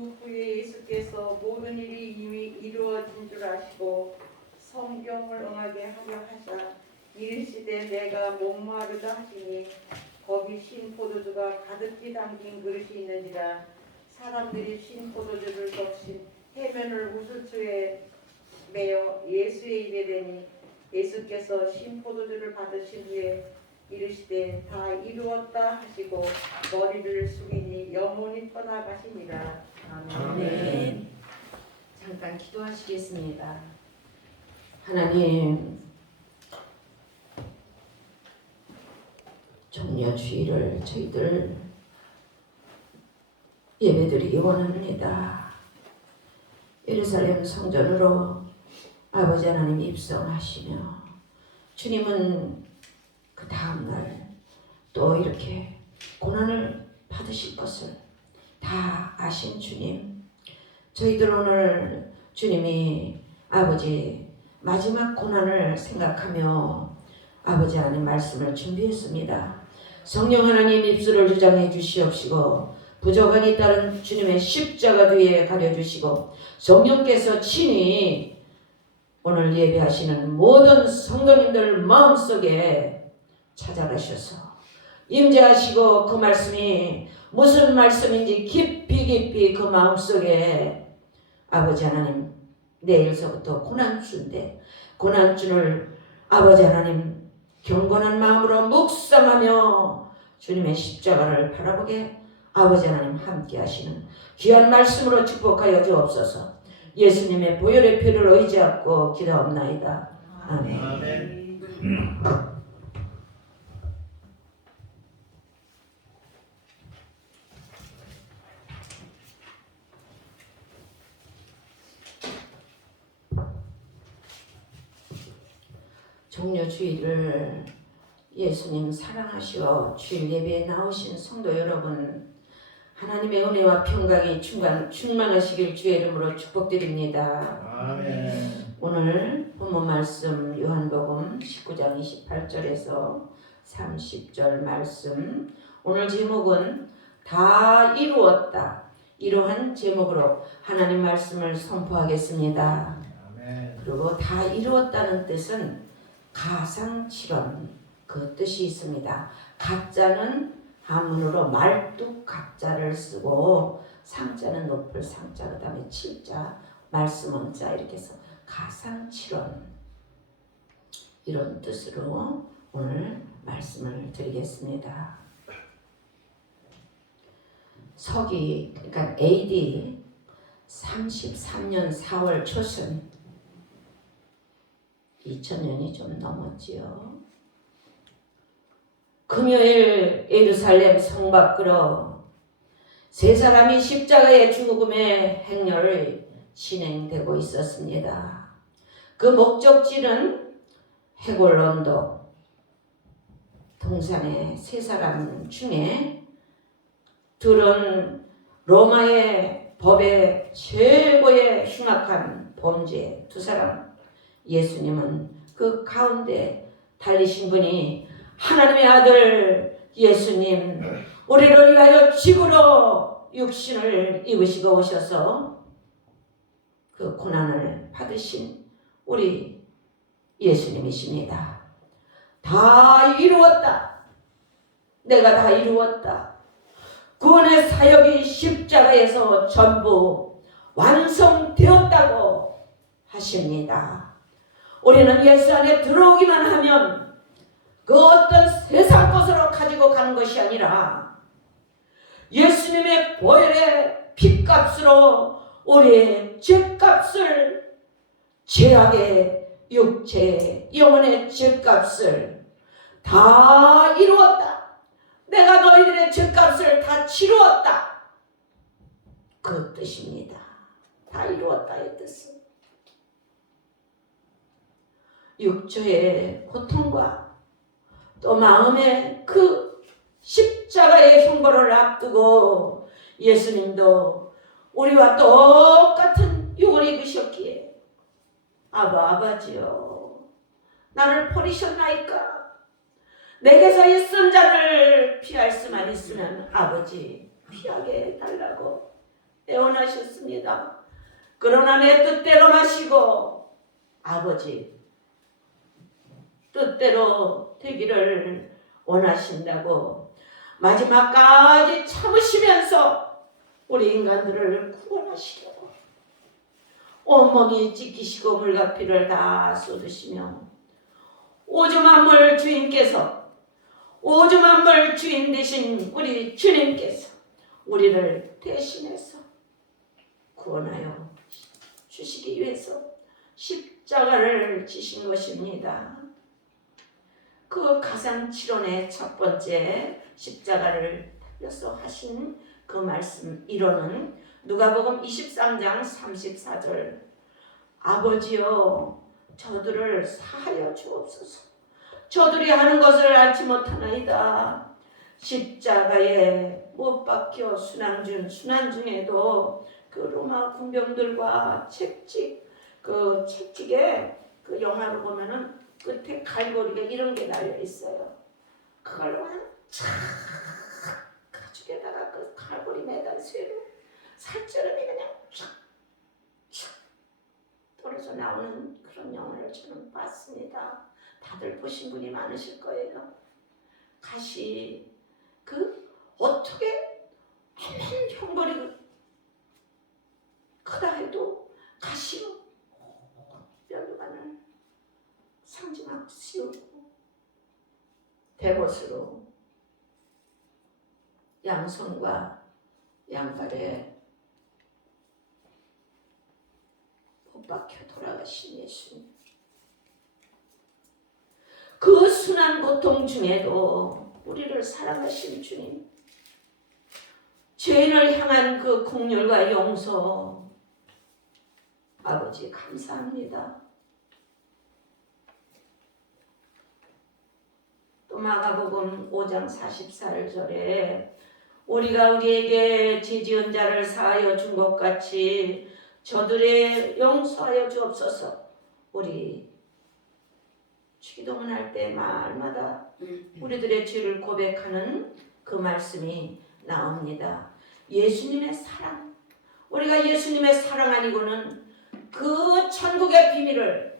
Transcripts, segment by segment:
그 후에 예수께서 모든 일이 이미 이루어진 줄 아시고 성경을 응하게 하려 하사 이르시되 내가 목마르다 하시니 거기 신 포도주가 가득히 담긴 그릇이 있는지라 사람들이 신 포도주를 적신 해면을 우슬초에 매어 예수의 입에 대니 예수께서 신 포도주를 받으신 후에 이르시되 다 이루었다 하시고 머리를 숙이니 영혼이 떠나가시니라. 아멘. 잠깐 기도하시겠습니다. 하나님, 종려 주일을 저희들 예배드리기 원합니다. 예루살렘 성전으로 아버지 하나님 입성하시며 주님은 그 다음날 또 이렇게 고난을 받으실 것을 다 아신 주님, 저희들 오늘 주님이 아버지 마지막 고난을 생각하며 아버지 하나님 말씀을 준비했습니다. 성령 하나님 입술을 주장해 주시옵시고 부족한 이 딸은 주님의 십자가 뒤에 가려주시고 성령께서 친히 오늘 예배하시는 모든 성도님들 마음속에 찾아가셔서 임재하시고 그 말씀이 무슨 말씀인지 깊이 그 마음속에 아버지 하나님 내일서부터 고난주인데 고난주를 아버지 하나님 경건한 마음으로 묵상하며 주님의 십자가를 바라보게 아버지 하나님 함께 하시는 귀한 말씀으로 축복하여 주옵소서. 예수님의 보혈의 피를 의지하고 기도합나이다. 아멘. 아멘. 종려 주일을 예수님 사랑하시어 주일 예배에 나오신 성도 여러분, 하나님의 은혜와 평강이 충만하시길 주의 이름으로 축복드립니다. 아멘. 오늘 본문 말씀 요한복음 19장 28절에서 30절 말씀, 오늘 제목은 다 이루었다, 이러한 제목으로 하나님 말씀을 선포하겠습니다. 아멘. 그리고 다 이루었다는 뜻은 가상칠언 그 뜻이 있습니다. 가자는 한문으로 말뚝 가자를 쓰고 상자는 높을 상자, 그 다음에 칠자, 말씀은 자, 이렇게 해서 가상칠언, 이런 뜻으로 오늘 말씀을 드리겠습니다. 서기, 그러니까 AD 33년 4월 초순, 2000년이 좀 넘었지요. 금요일 예루살렘 성 밖으로 세 사람이 십자가의 죽음의 행렬이 진행되고 있었습니다. 그 목적지는 해골 언덕 동산의 세 사람 중에 둘은 로마의 법의 최고의 흉악한 범죄 두 사람, 예수님은 그 가운데 달리신 분이 하나님의 아들 예수님, 우리를 위하여 지구로 육신을 입으시고 오셔서 그 고난을 받으신 우리 예수님이십니다. 다 이루었다. 내가 다 이루었다. 구원의 사역이 십자가에서 전부 완성되었다고 하십니다. 우리는 예수 안에 들어오기만 하면 그 어떤 세상 것으로 가지고 가는 것이 아니라 예수님의 보혈의 피값으로 우리의 죄값을, 죄악의 육체, 영혼의 죄값을 다 이루었다. 내가 너희들의 죄값을 다 치루었다. 그 뜻입니다. 다 이루었다의 뜻은 육체의 고통과 또 마음의 그 십자가의 형벌을 앞두고 예수님도 우리와 똑같은 육을 입으셨기에 아버지요, 나를 버리셨나이까? 내게서 이 쓴자를 피할 수만 있으면 아버지 피하게 해달라고 애원하셨습니다. 그러나 내 뜻대로 마시고 아버지 뜻대로 되기를 원하신다고 마지막까지 참으시면서 우리 인간들을 구원하시려고 온몸이 찢기시고 물과 피를 다 쏟으시며 오주 만물 주인께서 오주 만물 주인 되신 우리 주님께서 우리를 대신해서 구원하여 주시기 위해서 십자가를 지신 것입니다. 그 가산치론의 첫 번째 십자가를 달려서 하신 그 말씀 이론은 누가복음 23장 34절 아버지여 저들을 사하여 주옵소서 저들이 하는 것을 알지 못하나이다. 십자가에 못 박혀 순환 중에도 그 로마 군병들과 그 채찍에 그 영화로 보면은 끝에 갈고리가 이런 게 달려 있어요. 그걸로 한착 가죽에다가 그 갈고리 매달 쇠로 살처럼이 그냥 촥 떨어져 나오는 그런 영화를 저는 봤습니다. 다들 보신 분이 많으실 거예요. 가시 그 어떻게 아무리 형벌이 크다 해도 가시로 뼈만을 상징하고 씌우고 대못으로 양손과 양발에 못 박혀 돌아가신 예수님. 그 순한 고통 중에도 우리를 사랑하신 주님, 죄인을 향한 그 긍휼과 용서 아버지 감사합니다. 또 마가복음 5장 44절에 우리가 우리에게 죄지은 자를 사하여 준 것 같이 저들의 용서하여 주옵소서. 우리 기도문 할 때 말마다 우리들의 죄를 고백하는 그 말씀이 나옵니다. 예수님의 사랑, 우리가 예수님의 사랑 아니고는 그 천국의 비밀을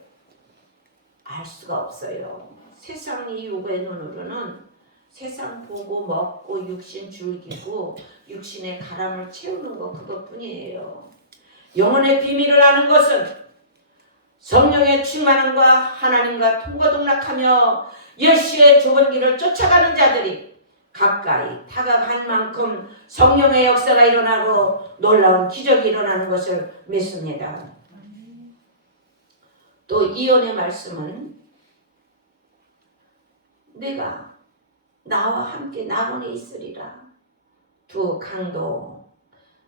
알 수가 없어요. 세상 이 육의 눈으로는 세상 보고 먹고 육신 즐기고 육신의 가람을 채우는 것 그것뿐이에요. 영혼의 비밀을 아는 것은 성령의 충만함과 하나님과 통고동락하며 열시의 좁은 길을 쫓아가는 자들이 가까이 다가간 만큼 성령의 역사가 일어나고 놀라운 기적이 일어나는 것을 믿습니다. 또 이언의 말씀은 내가 나와 함께 낙원에 있으리라. 두 강도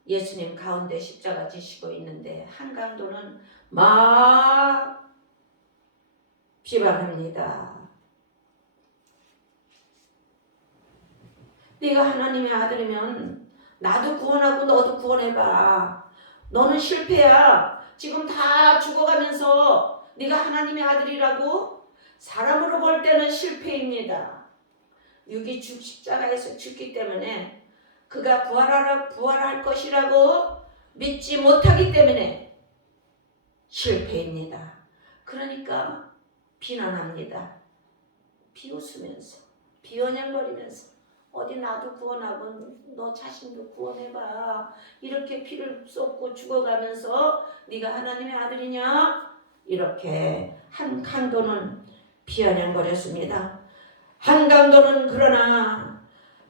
예수님 가운데 십자가 지시고 있는데 한 강도는 막 비방합니다. 네가 하나님의 아들이면 나도 구원하고 너도 구원해봐. 너는 실패야. 지금 다 죽어가면서 네가 하나님의 아들이라고? 사람으로 볼 때는 실패입니다. 육이 십자가에서 죽기 때문에 그가 부활할 것이라고 믿지 못하기 때문에 실패입니다. 그러니까 비난합니다. 비웃으면서 비언양거리면서 어디 나도 구원하고 너 자신도 구원해봐. 이렇게 피를 쏟고 죽어가면서 네가 하나님의 아들이냐? 이렇게 한 강도는 비아냥거렸습니다. 한 강도는 그러나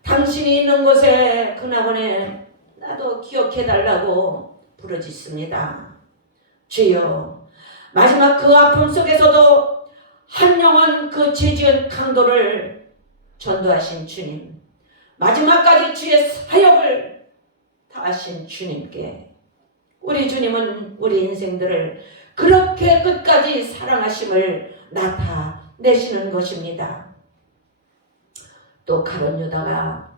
당신이 있는 곳에 그 낙원에 나도 기억해달라고 부르짖습니다. 주여, 마지막 그 아픔 속에서도 한 영혼 그 죄지은 강도를 전도하신 주님, 마지막까지 주의 사역을 다하신 주님께 우리 주님은 우리 인생들을 그렇게 끝까지 사랑하심을 나타내시는 것입니다. 또 가룟 유다가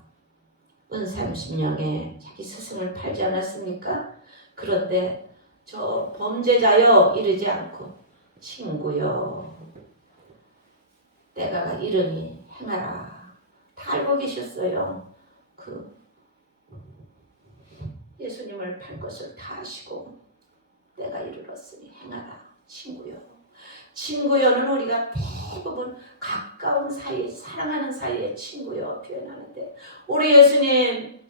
은 30냥에 자기 스승을 팔지 않았습니까? 그런데 저 범죄자여 이르지 않고 친구여 내가 이름이 행하라 다 알고 계셨어요. 그 예수님을 팔 것을 다 하시고 내가 이르렀으니 행하라. 친구여. 친구여는 우리가 대부분 가까운 사이, 사랑하는 사이의 친구여 표현하는데, 우리 예수님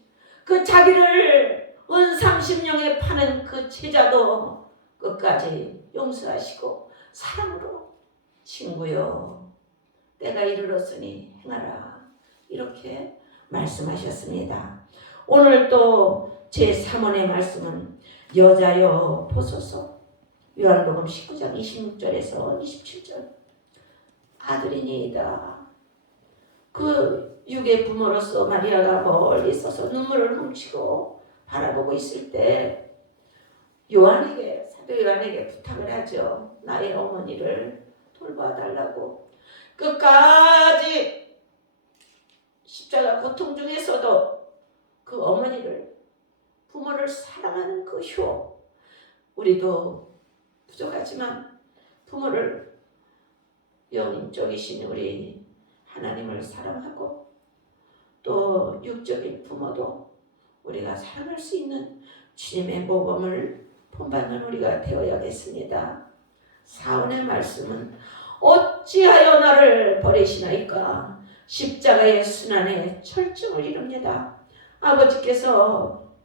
그 자기를 은 30령에 파는 그 제자도 끝까지 용서하시고 사랑으로 친구여 내가 이르렀으니 행하라 이렇게 말씀하셨습니다. 오늘 또 제3원의 말씀은 여자여 보소서. 요한복음 19장 26절에서 27절. 아들이니이다. 그 육의 부모로서 마리아가 멀리 있어서 눈물을 훔치고 바라보고 있을 때 요한에게, 사도 요한에게 부탁을 하죠. 나의 어머니를 돌봐달라고. 끝까지 십자가 고통 중에서도 그 어머니를, 부모를 사랑하는 그 효, 우리도 부족하지만 부모를, 영적이신 우리 하나님을 사랑하고 또 육적인 부모도 우리가 사랑할 수 있는 주님의 모범을 본받는 우리가 되어야겠습니다. 사원의 말씀은 어찌하여 나를 버리시나이까. 십자가의 순환에 철증을 이룹니다.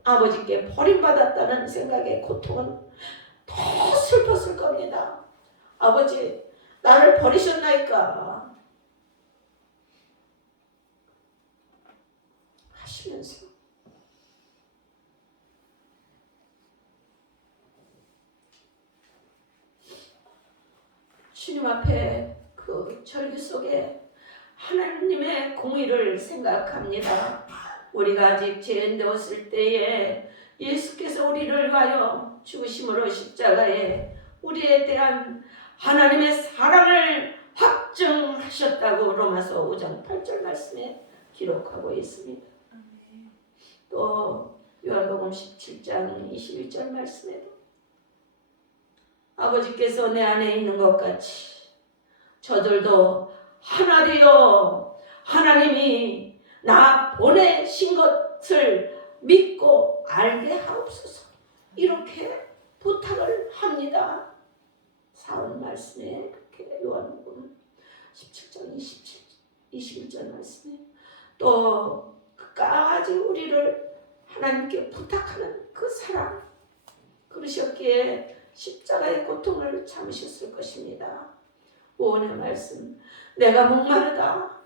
아버지께 버림받았다는 생각의 고통은 더 슬펐을 겁니다. 아버지, 나를 버리셨나이까 하시면서 주님 앞에 그 절규 속에 하나님의 공의를 생각합니다. 우리가 아직 죄인되었을 때에 예수께서 우리를 위하여 죽으심으로 십자가에 우리에 대한 하나님의 사랑을 확증하셨다고 로마서 5장 8절 말씀에 기록하고 있습니다. 또 요한복음 17장 21절 말씀에도 아버지께서 내 안에 있는 것 같이 저들도 하나 되어 하나님이 나 보내신 것을 믿고 알게 하옵소서. 이렇게 부탁을 합니다. 사원 말씀에 그렇게 요한복음 17장 21절 말씀에 또 끝까지 우리를 하나님께 부탁하는 그 사랑, 그러셨기에 십자가의 고통을 참으셨을 것입니다. 오은의 말씀, 내가 목마르다.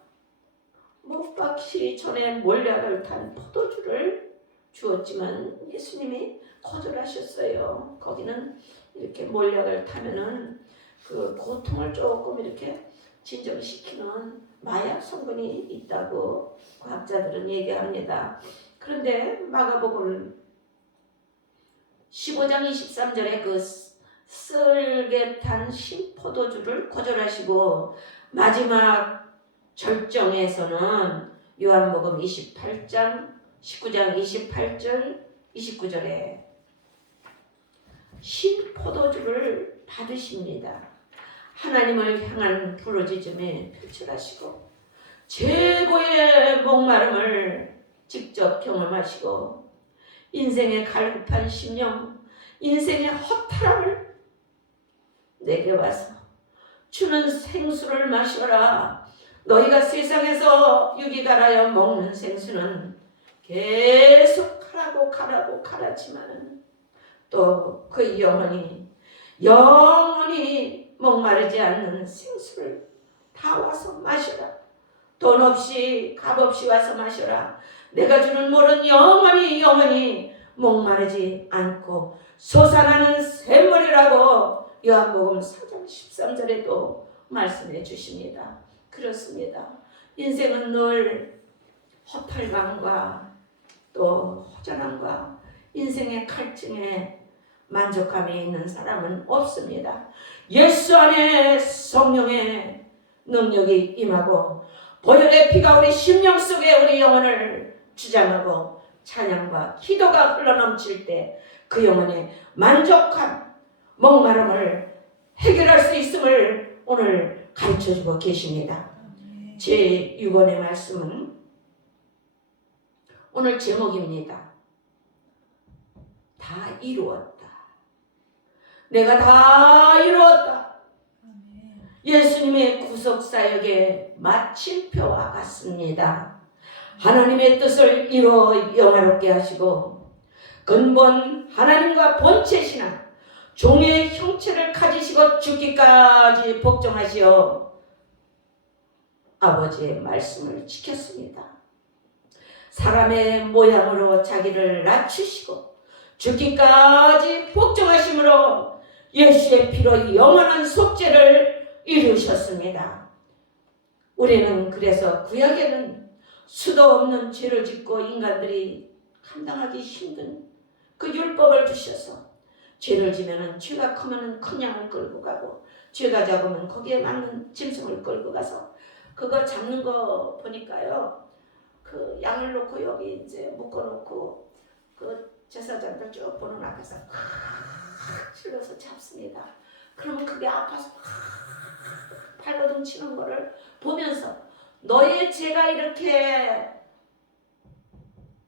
못 박히기 전에 몰약을 탄 포도주를 주었지만 예수님이 거절하셨어요. 거기는 이렇게 몰약을 타면은 그 고통을 조금 이렇게 진정시키는 마약 성분이 있다고 과학자들은 얘기합니다. 그런데 마가복음 15장 23절에 그 쓸게 탄 신포도주를 거절하시고 마지막 절정에서는 요한복음 19장 28절 29절에 신포도주를 받으십니다. 하나님을 향한 부르짖음에 표출하시고 최고의 목마름을 직접 경험하시고 인생의 갈급한 심령, 인생의 허탈함을 내게 와서 주는 생수를 마셔라. 너희가 세상에서 유기갈아여 먹는 생수는 계속 가라고 가라지만은 또 그 영원히 목마르지 않는 생수를 다 와서 마셔라. 돈 없이 값 없이 와서 마셔라. 내가 주는 물은 영원히 목마르지 않고 솟아나는 샘물이라고 요한복음 4장 13절에도 말씀해 주십니다. 그렇습니다. 인생은 늘 허탈감과 또 허전함과 인생의 갈증에 만족감이 있는 사람은 없습니다. 예수 안에 성령의 능력이 임하고 보혈의 피가 우리 심령 속에 우리 영혼을 주장하고 찬양과 기도가 흘러넘칠 때 그 영혼의 만족함, 목마름을 해결할 수 있음을 오늘 가르쳐주고 계십니다. 제6원의 말씀은 오늘 제목입니다. 다 이루었다. 내가 다 이루었다. 예수님의 구속사역의 마침표와 같습니다. 하나님의 뜻을 이루어 영화롭게 하시고 근본 하나님과 본체시나 종의 형체를 가지시고 죽기까지 복종하시어 아버지의 말씀을 지켰습니다. 사람의 모양으로 자기를 낮추시고 죽기까지 복종하심으로 예수의 피로 영원한 속죄를 이루셨습니다. 우리는 그래서 구약에는 수도 없는 죄를 짓고 인간들이 감당하기 힘든 그 율법을 주셔서 죄를 지면은 죄가 크면은 큰 양을 끌고 가고 죄가 작으면 거기에 맞는 짐승을 끌고 가서 그거 잡는 거 보니까요. 그 양을 놓고 여기 이제 묶어놓고 그 제사장들 쭉 보는 앞에서 팍 찔러서 잡습니다. 그러면 그게 아파서 발버둥 치는 거를 보면서 너의 죄가 이렇게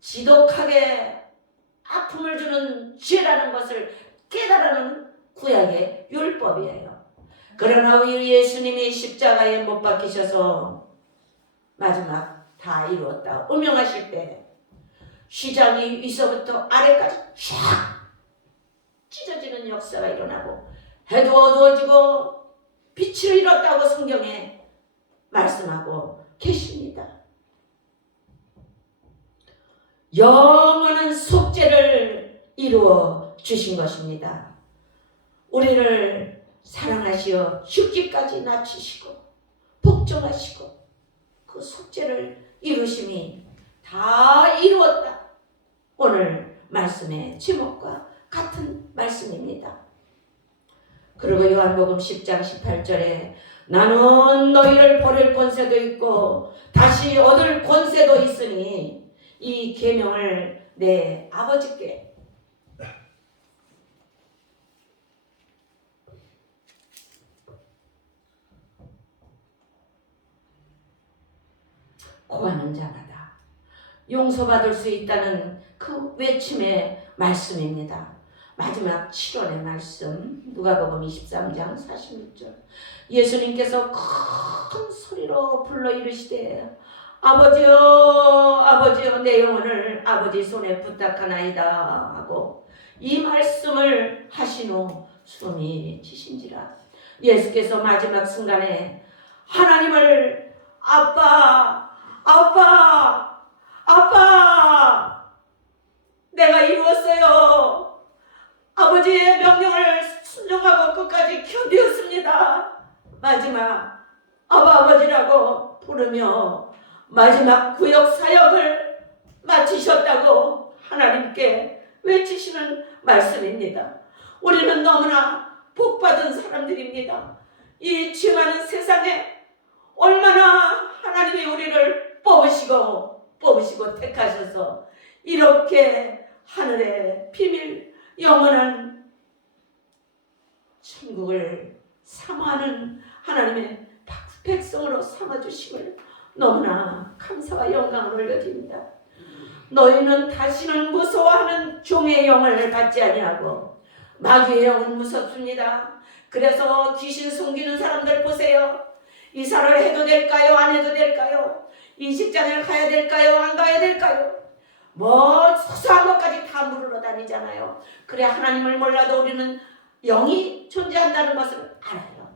지독하게 아픔을 주는 죄라는 것을 깨달으는 구약의 율법이에요. 그러나 우리 예수님이 십자가에 못 박히셔서 마지막 다 이루었다 음명하실 때 휘장이 위서부터 아래까지 쫙 찢어지는 역사가 일어나고 해도 어두워지고 빛을 잃었다고 성경에 말씀하고 계십니다. 영원한 속죄를 이루어 주신 것입니다. 우리를 사랑하시어 죽기까지 낮추시고 복종하시고 그 속죄를 이루심이 다 이루었다. 오늘 말씀의 제목과 같은 말씀입니다. 그리고 요한복음 10장 18절에 나는 너희를 버릴 권세도 있고 다시 얻을 권세도 있으니 이 계명을 내 아버지께 구하는 자마다 용서받을 수 있다는 그 외침의 말씀입니다. 마지막 7월의 말씀 누가복음 23장 46절 예수님께서 큰 소리로 불러 이르시되 아버지여 아버지여 내 영혼을 아버지 손에 부탁하나이다 하고 이 말씀을 하신 후 숨이 치신지라. 예수께서 마지막 순간에 하나님을 아빠 내가 이루었어요. 아버지의 명령을 순종하고 끝까지 견디었습니다. 마지막 아버지라고 부르며 마지막 구역 사역을 마치셨다고 하나님께 외치시는 말씀입니다. 우리는 너무나 복받은 사람들입니다. 이 죄 많은 세상에 얼마나 하나님이 우리를 뽑으시고 택하셔서 이렇게 하늘의 비밀 영원한 천국을 사모하는 하나님의 백성으로 삼아주심을 너무나 감사와 영광을 올려드립니다. 너희는 다시는 무서워하는 종의 영을 받지 아니하고 마귀의 영은 무섭습니다. 그래서 귀신 숨기는 사람들 보세요. 이사를 해도 될까요? 안 해도 될까요? 이 직장을 가야 될까요? 안 가야 될까요? 뭐 소소한 것까지 다 물으러 다니잖아요. 그래 하나님을 몰라도 우리는 영이 존재한다는 것을 알아요.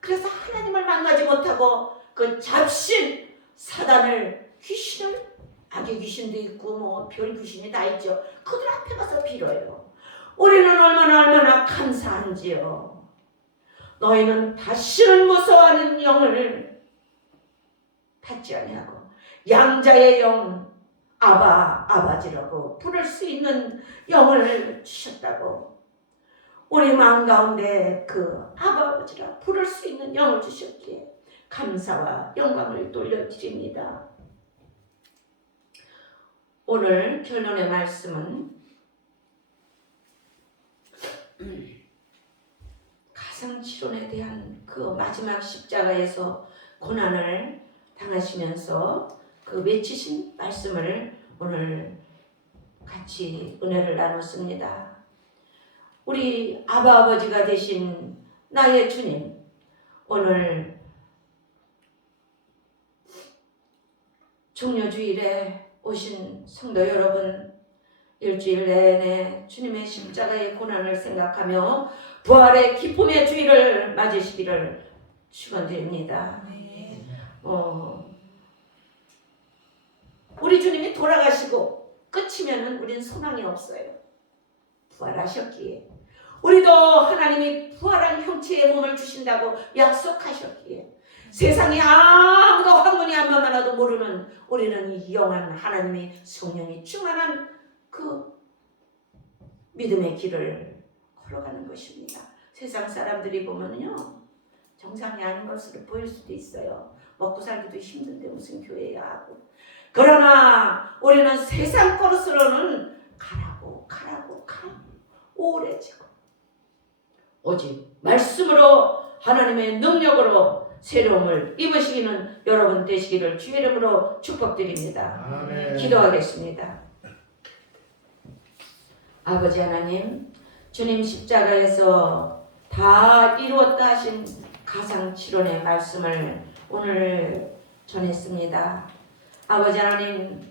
그래서 하나님을 만나지 못하고 그 잡신 사단을 귀신을 악의 귀신도 있고 뭐 별 귀신이 다 있죠. 그들 앞에 가서 빌어요. 우리는 얼마나 감사한지요. 너희는 다시는 무서워하는 영을 받지 아니하고 양자의 영 아버지라고 부를 수 있는 영을 주셨다고. 우리 마음 가운데 그 아버지라 부를 수 있는 영을 주셨기에 감사와 영광을 돌려드립니다. 오늘 결론의 말씀은 가상치론에 대한 그 마지막 십자가에서 고난을 당하시면서 그 외치신 말씀을 오늘 같이 은혜를 나눴습니다. 우리 아버지가 되신 나의 주님, 오늘 종료주일에 오신 성도 여러분, 일주일 내내 주님의 십자가의 고난을 생각하며 부활의 기쁨의 주일을 맞으시기를 축원드립니다. 우리 주님이 돌아가시고 끝이면은 우리는 소망이 없어요. 부활하셨기에, 우리도 하나님이 부활한 형체의 몸을 주신다고 약속하셨기에, 세상에 아무도 한분이 한 번만 와도 모르는 우리는 이 영원한 하나님의 성령이 충만한 그 믿음의 길을 걸어가는 것입니다. 세상 사람들이 보면요, 정상이 아닌 것으로 보일 수도 있어요. 먹고 살기도 힘든데 무슨 교회야 하고. 그러나 우리는 세상 버릇으로는 가라고 오래 지고, 오직 말씀으로 하나님의 능력으로 새로움을 입으시기는 여러분 되시기를 주의 이름으로 축복드립니다. 아멘. 기도하겠습니다. 아버지 하나님, 주님 십자가에서 다 이루었다 하신 가상칠언의 말씀을 오늘 전했습니다. 아버지 하나님,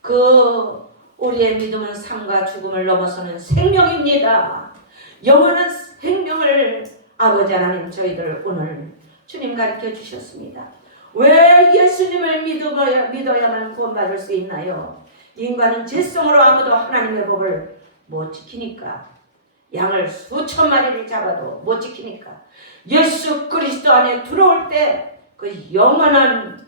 그 우리의 믿음은 삶과 죽음을 넘어서는 생명입니다. 영원한 생명을 아버지 하나님 저희들 오늘 주님 가르쳐 주셨습니다. 왜 예수님을 믿어야만 구원받을 수 있나요? 인간은 죄성으로 아무도 하나님의 법을 못 지키니까, 양을 수천 마리를 잡아도 못 지키니까, 예수 그리스도 안에 들어올 때 그 영원한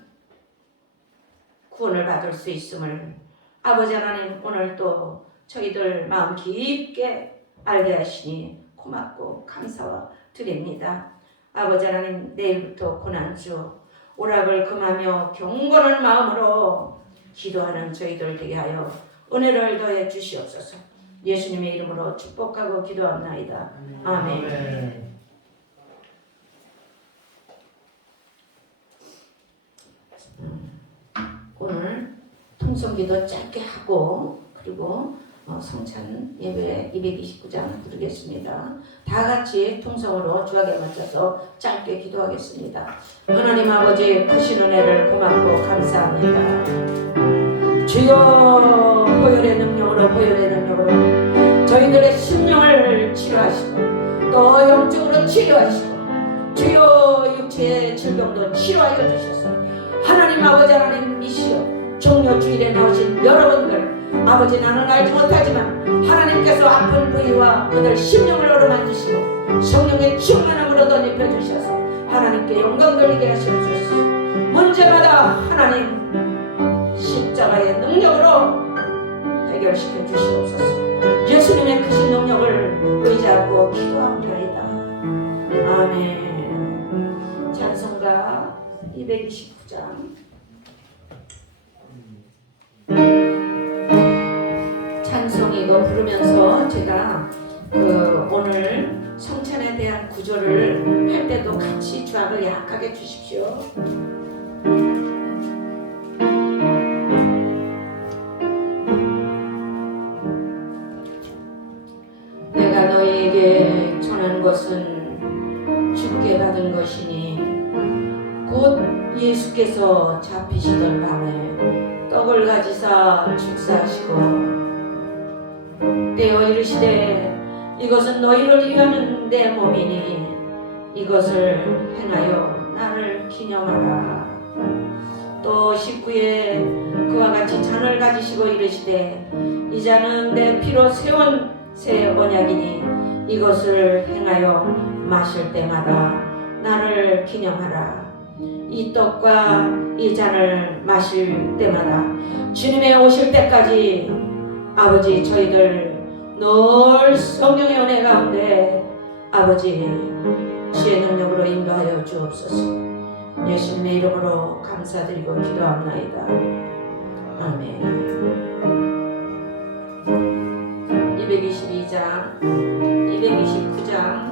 구원을 받을 수 있음을 아버지 하나님 오늘 또 저희들 마음 깊게 알게 하시니 고맙고 감사와 드립니다. 아버지 하나님, 내일부터 고난주 오락을 금하며 경건한 마음으로 기도하는 저희들 되게 하여 은혜를 더해 주시옵소서. 예수님의 이름으로 축복하고 기도합나이다. 아멘. 아멘. 오늘 통성기도 짧게 하고 그리고 성찬 예배 229장 부르겠습니다. 다 같이 통성으로 주악에 맞춰서 짧게 기도하겠습니다. 하나님 아버지 크신 은혜를 고맙고 감사합니다. 주여, 보혈의 능력으로 저희들의 심령을 치료하시고 또 영적으로 치료하시고 주여 육체의 질병도 치료하여 주셔서 하나님 아버지 하나님이시여 종료주일에 나오신 여러분들, 아버지 나는 알지 못하지만 하나님께서 아픈 부위와 그들 심령을 어루만지시고 성령의 충만함으로 덧입혀 주셔서 하나님께 영광 돌리게 하시옵소서. 문제마다 하나님 십자가의 능력으로 해결시켜 주시옵소서. 예수님의 크신 능력을 의지하고 기도합니다. 아멘. 찬송가 229장 찬송이고 부르면서 제가 오늘 성찬에 대한 구절을 할 때도 같이 주악을 약하게 주십시오. 내가 너희에게 전한 것은 주께 받은 것이니 곧 예수께서 잡히시던 밤에 떡을 가지사 축사하시고 떼어 이르시되 이것은 너희를 위하는 내 몸이니 이것을 행하여 나를 기념하라. 또 19에 그와 같이 잔을 가지시고 이르시되 이 잔은 내 피로 세운 새 언약이니 이것을 행하여 마실 때마다 나를 기념하라. 이 떡과 이 잔을 마실 때마다 주님의 오실 때까지 아버지 저희들 늘 성령의 은혜 가운데 아버지 주의 능력으로 인도하여 주옵소서. 예수님의 이름으로 감사드리고 기도합나이다. 아멘. 222장 229장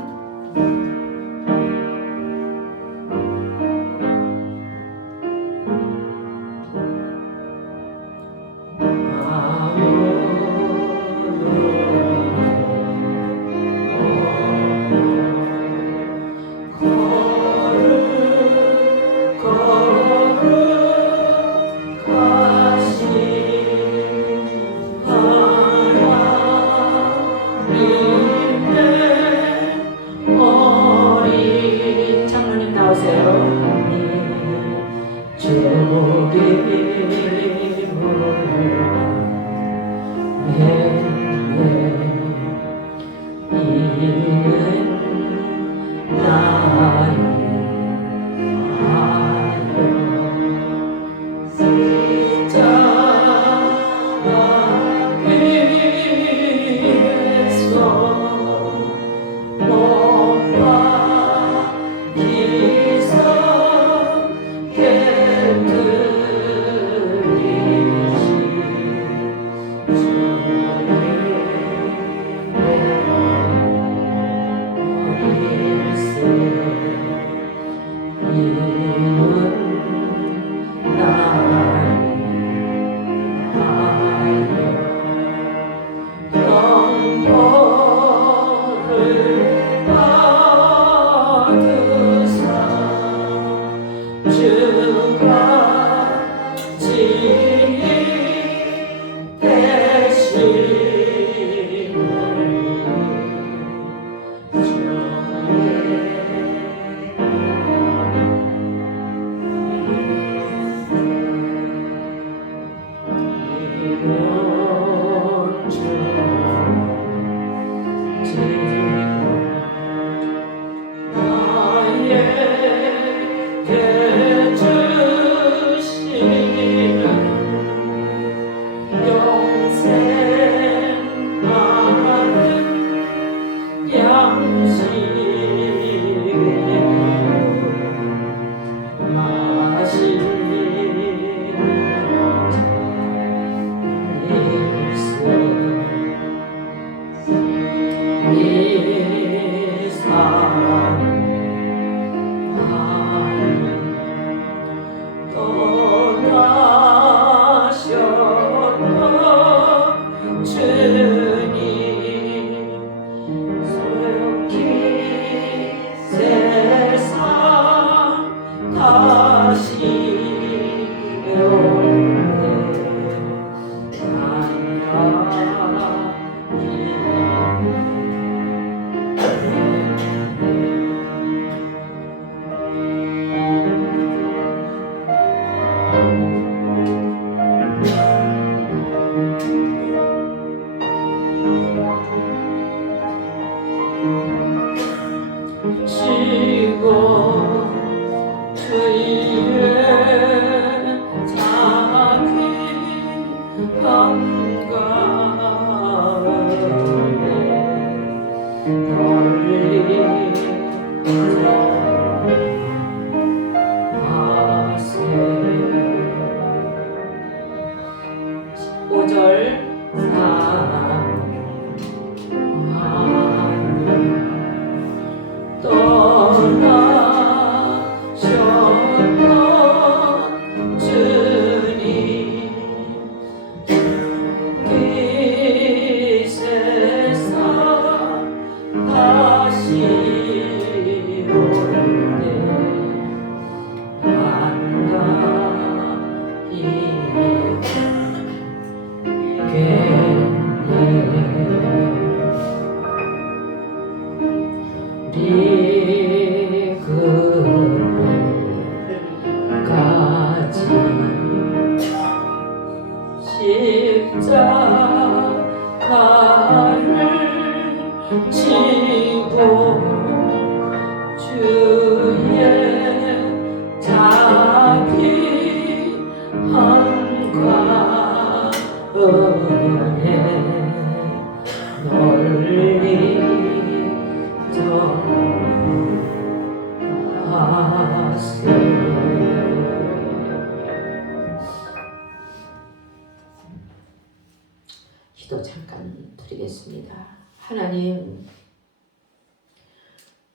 기도 잠깐 드리겠습니다. 하나님,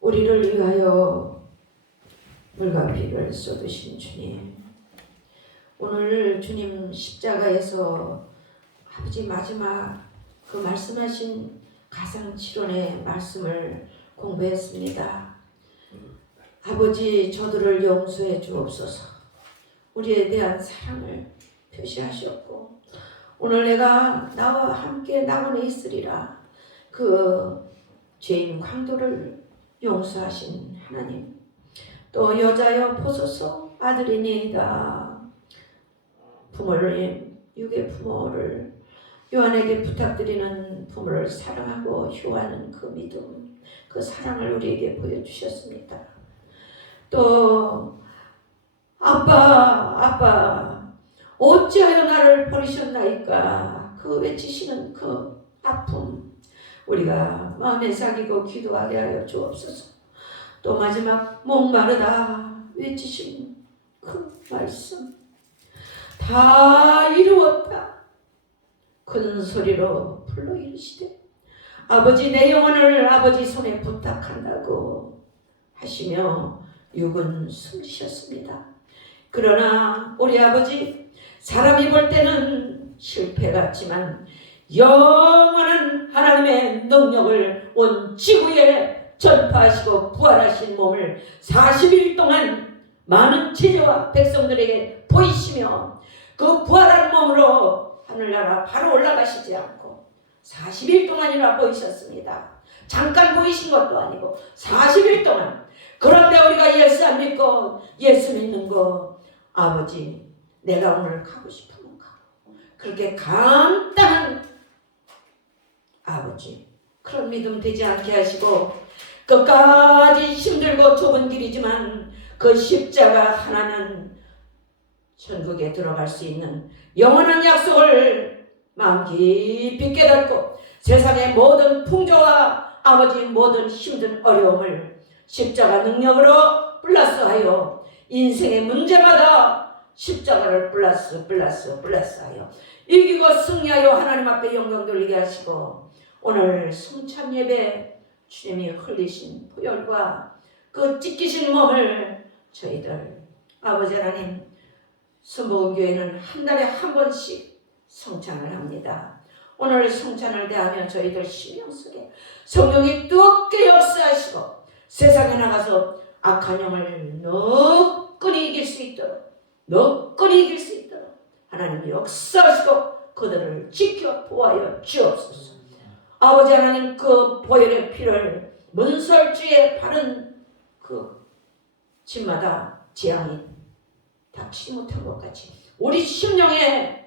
우리를 위하여 물과 피를 쏟으신 주님, 오늘 주님 십자가에서 아버지 마지막 그 말씀하신 가상칠언의 말씀을 공부했습니다. 아버지, 저들을 용서해 주옵소서. 우리에 대한 사랑을 표시하셨고, 오늘 내가 나와 함께 남은 있으리라, 그 죄인 강도를 용서하신 하나님, 또 여자여 보소서 아들이니이다, 부모를 육의 부모를 요한에게 부탁드리는 부모를 사랑하고 효하는 그 믿음, 그 사랑을 우리에게 보여주셨습니다. 또 아빠 어찌하여 나를 버리셨나이까 그 외치시는 그 아픔 우리가 마음에 새기고 기도하게 하여 주옵소서. 또 마지막 목마르다 외치신 그 말씀 다 이루었다 큰 소리로 불러 이르시되 아버지 내 영혼을 아버지 손에 부탁한다고 하시며 육은 숨쉬었습니다. 그러나 우리 아버지 사람이 볼 때는 실패 같지만 영원한 하나님의 능력을 온 지구에 전파하시고 부활하신 몸을 40일 동안 많은 제자와 백성들에게 보이시며 그 부활한 몸으로 하늘나라 바로 올라가시지 않고 40일 동안이나 보이셨습니다. 잠깐 보이신 것도 아니고 40일 동안. 그런데 우리가 예수 안 믿고 예수 믿는 거 아버지 내가 오늘 가고 싶으면 가고 그렇게 간단한 아버지 그런 믿음 되지 않게 하시고 끝까지 힘들고 좁은 길이지만 그 십자가 하나는 천국에 들어갈 수 있는 영원한 약속을 마음 깊이 깨닫고 세상의 모든 풍조와 아버지 모든 힘든 어려움을 십자가 능력으로 플러스하여 인생의 문제마다 십자가를 플러스하여 이기고 승리하여 하나님 앞에 영광 돌리게 하시고 오늘 성찬 예배 주님이 흘리신 보혈과 그 찢기신 몸을 저희들 아버지 하나님 순복음교회는 한 달에 한 번씩 성찬을 합니다. 오늘 성찬을 대하며 저희들 심령 속에 성령이 뜨겁게 역사하시고 세상에 나가서 악한 영을 너끈히 이길 수 있도록 하나님이 역사하시고 그들을 지켜 보호하여 주옵소서. 아버지 하나님 그 보혈의 피를 문설주에 바른 그 집마다 재앙이 닥치지 못한 것 같이 우리 심령에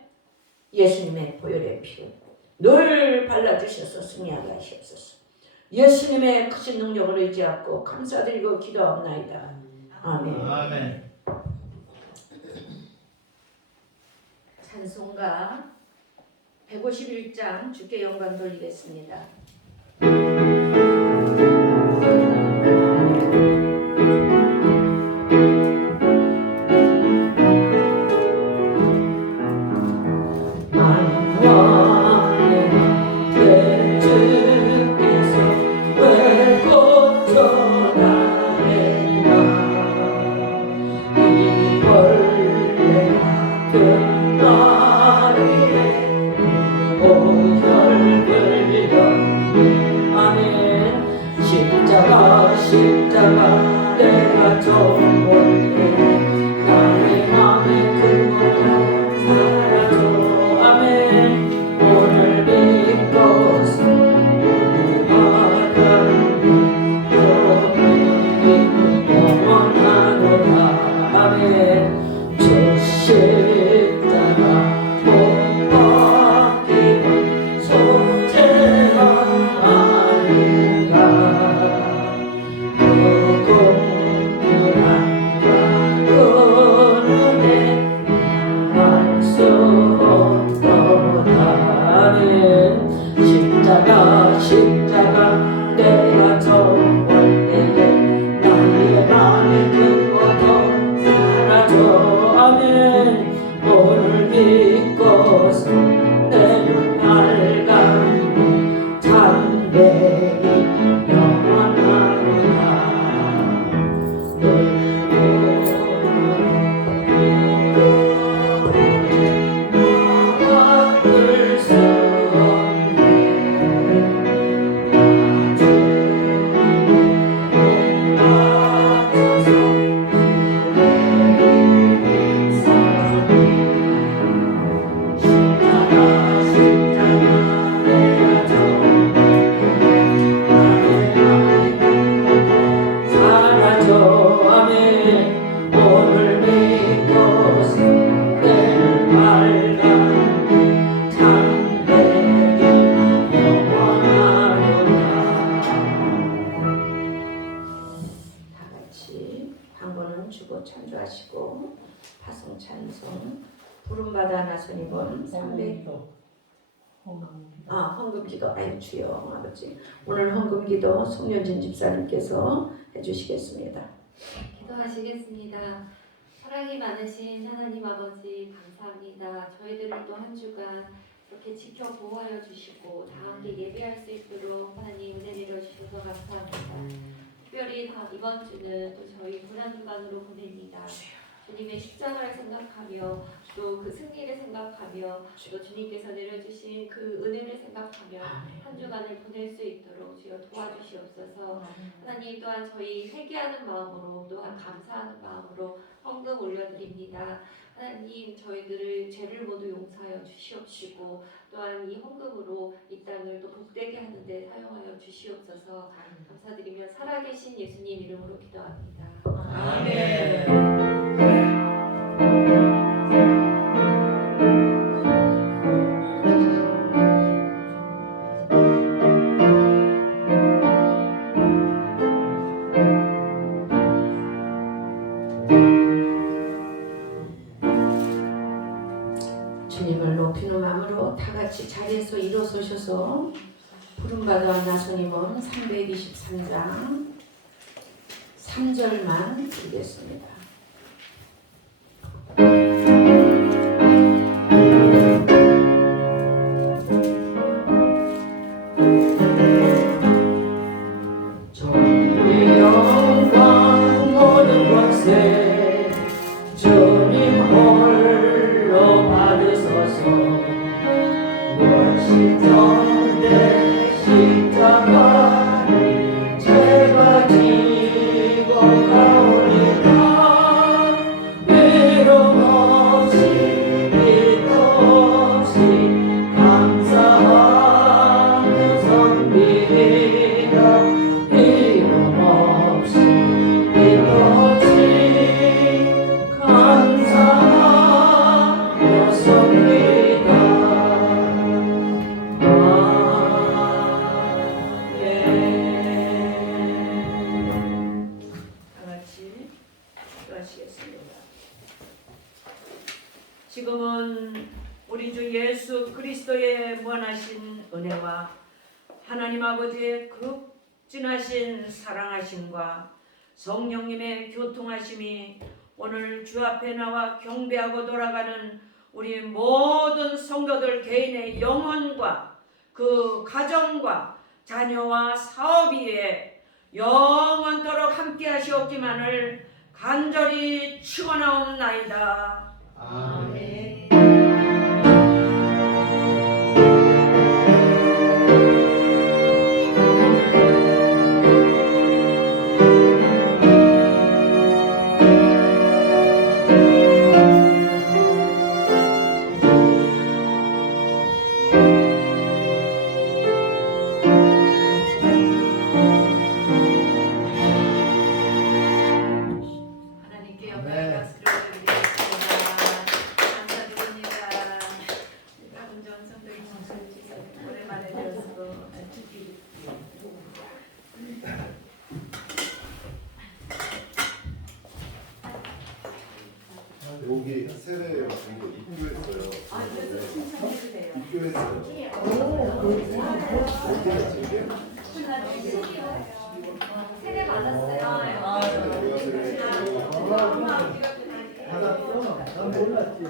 예수님의 보혈의 피를 늘 발라주셔서 승리하게 하시옵소서. 예수님의 크신 능력을 의지하고 감사드리고 기도하옵나이다. 아멘. 아멘. 찬송가 151장 주께 영광 돌리겠습니다. 십자가 내가 좀 나의 맘에 근거로 살아줘. 아멘. 오늘 믿고 영원하노라. 아멘. 주 십자가 못 박히는 속죄가 아닌가. 십자가 내가 져올 때에 나의 맘에 근거도 사라져. 아멘. 오늘 믿고서 내눈 밝아 참되이 영원하노라. 찬송 부름받아 나선 이번 300 헌금기도 아이 주여 아버지 오늘 헌금기도 송년진 집사님께서 해주시겠습니다. 기도하시겠습니다. 사랑이 많으신 하나님 아버지 감사합니다. 저희들을 또 한 주간 이렇게 지켜 보호하여 주시고 다 함께 예배할 수 있도록 하나님 은혜 내려주셔서 감사합니다. 특별히 이번 주는 또 저희 고난주간으로 보냅니다. 주님의 십자가를 생각하며 또 그 승리를 생각하며 또 주님께서 내려주신 그 은혜를 생각하며 한 주간을 보낼 수 있도록 주여 도와주시옵소서. 하나님 또한 저희 회개하는 마음으로 또한 감사하는 마음으로 헌금 올려드립니다. 하나님 저희들을 죄를 모두 용서하여 주시옵시고 또한 이 헌금으로 이 땅을 또 복되게 하는데 사용하여 주시옵소서. 감사드리며 살아계신 예수님 이름으로 기도합니다. 아멘. 주님을 높이는 마음으로 다 같이 자리에서 일어서셔서 부름받아 나선 이번 323장 3절만 드리겠습니다. 주의 영광 모든 것에 주님 홀로 받으소서. 무엇이 전대 십자가 죄가 지고 가오리라. 위로 없이 빛 없이 감사하며 섬기리라. 위로 없이 빛 없이 감사하며 섬기리라. 다같이 기도하시겠습니다. 지금은 우리 주 예수 그리스도의 무한하신 은혜와 하나님 아버지의 극진하신 사랑하심과 성령님의 교통하심이 오늘 주 앞에 나와 경배하고 돌아가는 우리 모든 성도들 개인의 영혼과 그 가정과 자녀와 사업 위에 영원토록 함께 하시옵기만을 간절히 축원하옵나이다. 아멘. 하나님께 영광의 박수를 드리겠습니다. 감사드립니다. 박은정 선생님 오랜만에 뵈어서 여기 세례 받은 거 입교했어요. 그래서 칭찬해주세요. 입교했어요. 어디가 지금? 세례 받았어요. 내가 세례. 받았어? 난 몰랐지.